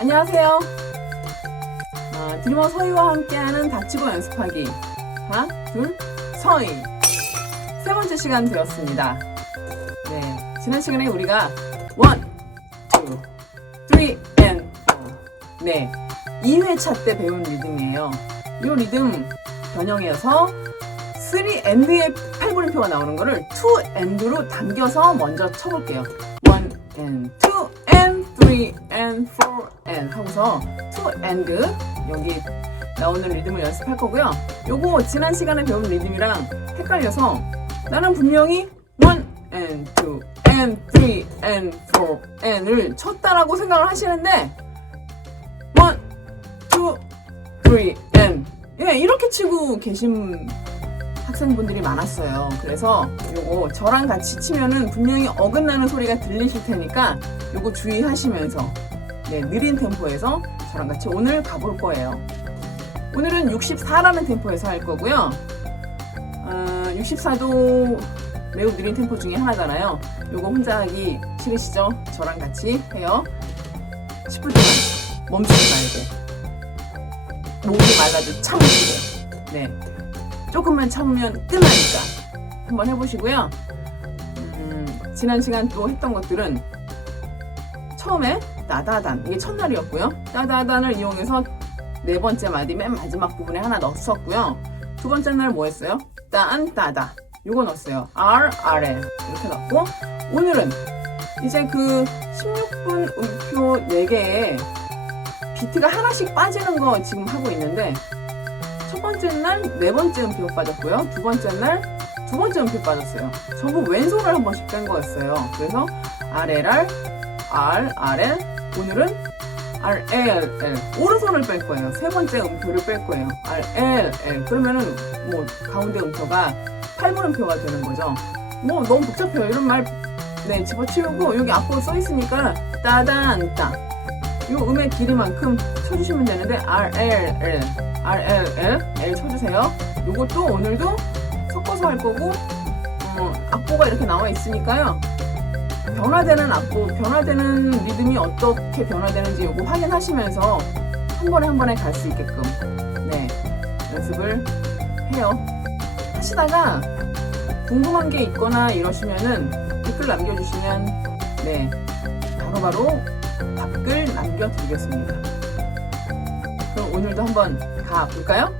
안녕하세요. 드리머 서희와 함께하는 닥치고 연습하기. 하나, 둘, 서희. 세 번째 시간 되었습니다. 네, 지난 시간에 우리가 1, 2, 3, and 4. 네, 2회차 때 배운 리듬이에요. 이 리듬 변형해서 3 and의 팔분음표가 나오는 거를 2 and로 당겨서 먼저 쳐볼게요. 1 and 2 and 3 and 4 and 하고서 2 and 여기 나오는 리듬을 연습할 거고요. 요거 지난 시간에 배운 리듬이랑 헷갈려서 나는 분명히 1 and 2 and 3 and 4 and을 쳤다라고 생각을 하시는데 1, 2, 3 and 예, 이렇게 치고 계신 학생분들이 많았어요. 그래서 요거 저랑 같이 치면은 분명히 어긋나는 소리가 들리실 테니까 요거 주의하시면서 네, 느린 템포에서 저랑 같이 오늘 가볼 거예요. 오늘은 64라는 템포에서 할 거고요. 64도 매우 느린 템포 중에 하나잖아요. 요거 혼자 하기 싫으시죠? 저랑 같이 해요. 10분 동안 멈추지 말고 목이 말라도 참으시고 네, 조금만 참으면 끝나니까 한번 해보시고요. 지난 시간 또 했던 것들은 처음에 따다단, 이게 첫날이었고요. 따다단을 이용해서 네 번째 마디 맨 마지막 부분에 하나 넣었고요. 두 번째 날 뭐 했어요? 딴, 따다 요거 넣었어요. R, 아래 이렇게 넣고, 오늘은 이제 그 16분 음표 4개에 비트가 하나씩 빠지는 거 지금 하고 있는데, 첫 번째 날 네 번째 음표 빠졌고요. 두 번째 날 두 번째 음표 빠졌어요. 전부 왼손을 한 번씩 뺀 거였어요. 그래서 RLR, R, RL, 오늘은 RLL, 오른손을 뺄 거예요. 세 번째 음표를 뺄 거예요. RLL. 그러면은 뭐 가운데 음표가 8분 음표가 되는 거죠. 뭐 너무 복잡해요. 이런 말 네, 집어치우고 여기 앞으로 써 있으니까 따단따 이 음의 길이만큼 쳐주시면 되는데 RLL, RLL, L 쳐주세요. 요것도 오늘도 섞어서 할 거고, 악보가 이렇게 나와 있으니까요. 변화되는 악보, 변화되는 리듬이 어떻게 변화되는지 요거 확인하시면서 한 번에 갈 수 있게끔 네, 연습을 해요. 하시다가 궁금한 게 있거나 이러시면은 댓글 남겨주시면 네, 바로바로 답글 남겨드리겠습니다. 그럼 오늘도 한번 가볼까요?